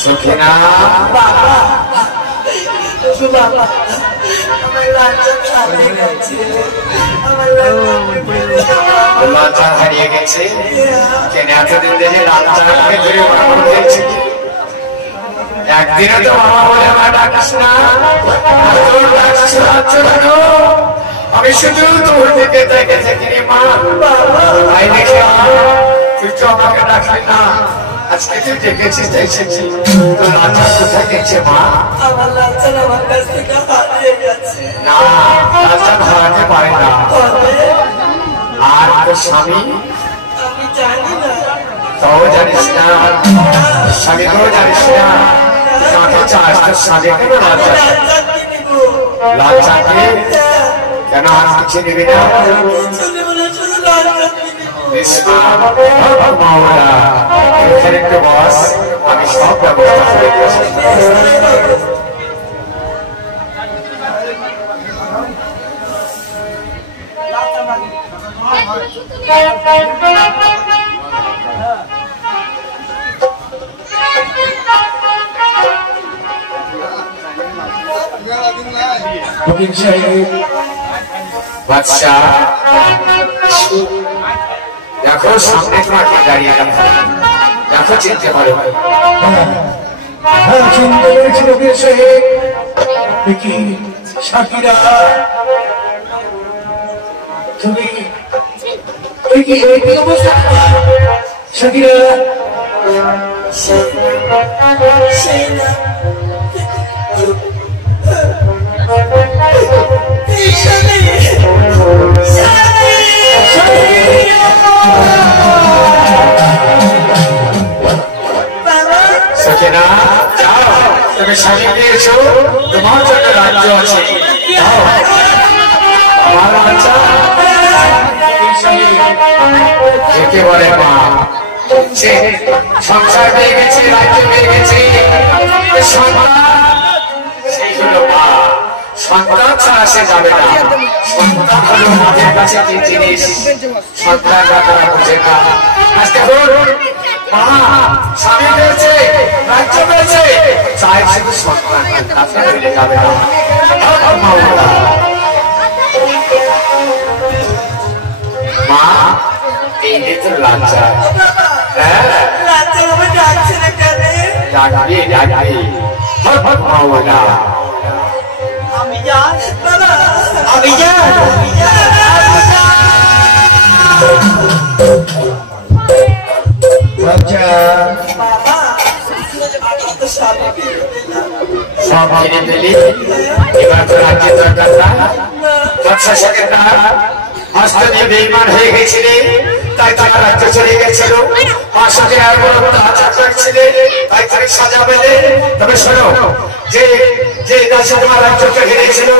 সখিনা বাবা আমার লজ্জা হারিয়ে গেছে কেন এতদিন দেখে লজ্জাকে ধরে বড় হয়েছে একদিনও তো বাবা বলে আমার ডাকিস না আমি শুধু তোর দিকে দেখে থাকি রে মা তাই দেখে তুই তো আমাকে ডাকলি না আজকে তুই দেখেছিস দেখেছি তোর লজ্জা কোথায় গেছে মা আমার লজ্জা আমার কাছ থেকে হারিয়ে গেছে না লজ্জা হারাতে পারে না আর তোর স্বামী আমি জানি না তাও জানিস না স্বামীকেও জানিস না কাকে চাস তোর স্বামীকে লজ্জাকে কেন আর কিছু নিবি না এখানে একটু বস আমি সব ব্যবস্থা করে দিয়েছি বাদশা দেখো সামনে তোমাকে দাঁড়িয়ে দেখো চিনতে পারো চিনতে পেরেছি রবির সাহেব কি সাকিরা তুমি কি এই অবস্থা সাকিরা সখিনা যাও তুমি স্বামী পেয়েছো তোমার জন্য রাজ্য আছে আমার বাচ্চা একে বলে মা সে সংসার পেয়ে গেছে রাজ্য পেয়ে গেছে সেই হলো মা সন্তান ছাড়া সে যাবে না সন্তান হলো মাদের কাছে যে জিনিস সন্তানরা তারা বোঝে না আজকে মা স্বামী পেয়েছে রাজ্য পেয়েছে চাই শুধু সন্তান কাছে ফেলে যাবে না মা এই যে তোর লজ্জা হ্যাঁ লজ্জা বাবা ডাকছে না কেন ডাকবি ডাকবি মাওলা আমি যান বাবা আমি যান বাচ্চা বাবা আমি তো স্বামী ফিরে পেলাম সব কিনে দিলি এবার তো রাজ্যের দরকার না বাদশা সেকেন্ডার আস্তে দিয়ে বেইমান হয়ে গেছিলে তাই তার রাজ্য চলে গেছিল পাশাকে আর বড় আচার করছিলে তাই তাকে সাজা পেলে তবে শোনো যে যে দাসে তোমার রাজ্যকে ঘিরেছিল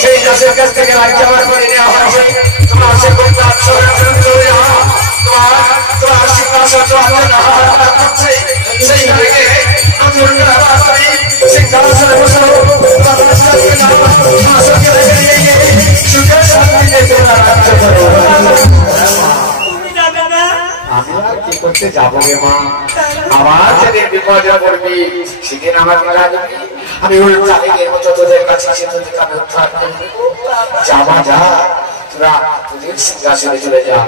সেই দাসের কাছ থেকে রাজ্য আবার করে নেওয়া হয়েছে তোমার সে বন্ধু চলে যাওয়া তোমার সিংহাসন করছে সেই ভেঙে সিংহাসনে বসে সুখের শান্তিতে তোমার রাজ্য করো তুমি যাবে না আমি আর কি করতে যাবো রে মা আমার যেদিন বিপর্যয় করবি সেদিন আমার মারা যাবি আমি উল্টাদিকের মতো তোদের কাছে তোদেরকে আমি উদ্ধার করবো যাবা যা তোরা তোদের সিংহাসনে চলে যা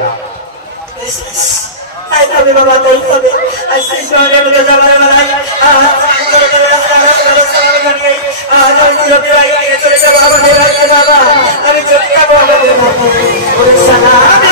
তাই হবে বাবা তাই হবে আজ সেই সময় আমাদের যাবার বেলায় আমি চলে যাবো আমাদের সালাম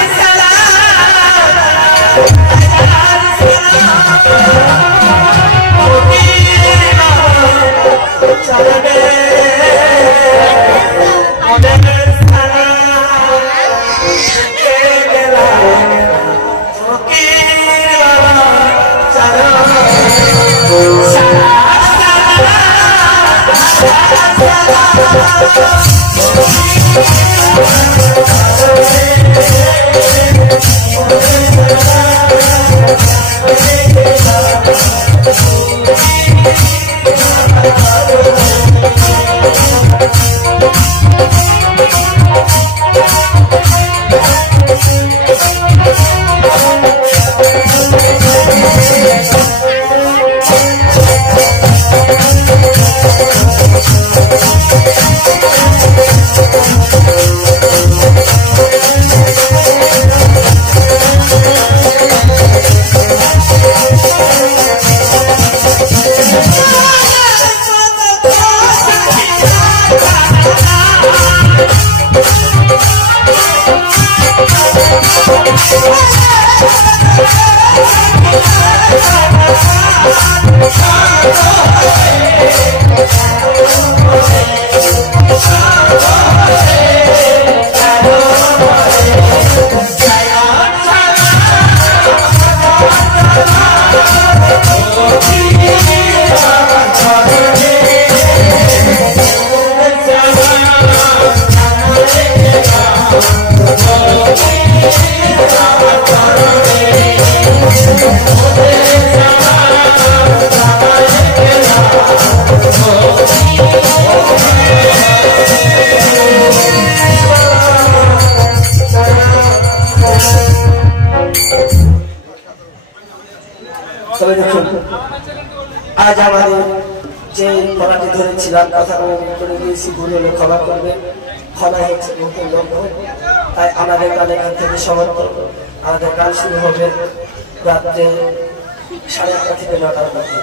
তবে দেখুন আজ আমাদের যে পড়াটি ধরেছিলাম কথা করে দিয়েছি ভুল হলে ক্ষমা করবে, ক্ষমা হচ্ছে নতুন লক্ষ্য। তাই আমাদের গান এখান থেকে সমাপ্ত। আমাদের গান শুরু হবে রাত্রে 8:30 থেকে 9টার মধ্যে।